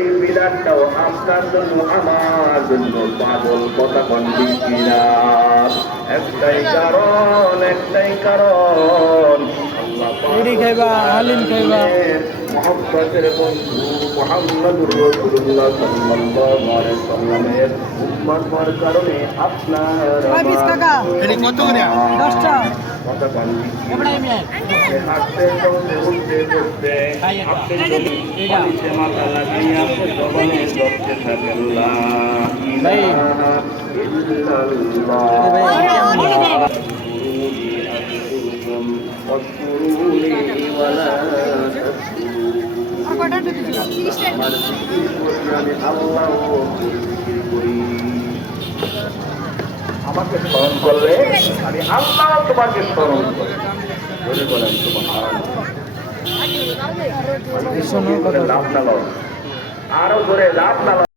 ওই বিলাসটাও আপনার জন্য আমার জন্য পাগল, কথা কোন ঠিক কিনা? একটাই কারণ, একটাই কারণ, আল্লাহ এডি খাইবা, হালিম খাইবা। মুহাম্মদের বন্ধু মুহাম্মদুর রাসূলুল্লাহ সাল্লাল্লাহু আলাইহি সাল্লামের উম্মত হওয়ার কারণে আপনার এডি কত করে? 10 টা। কথা কোন ঠিক কিনা? ইব্রাহিম ভাই হাঁটতে চলতে উঠতে বসতে আপনি যদি পানিতে মাথা লাগিয়ে আপনি জবানে জপতে থাকেন লা ইলাহা ইল্লাল্লাহ واذكروني ولا تذكرون আমার জিকির করি আমি আল্লাহ জিকির করি। আমাকে স্মরণ করলে আমি আল্লাহ তোমাকে স্মরণ করি। ধরে বলেন তোমার লাভ না, আরো ধরে লাভ না।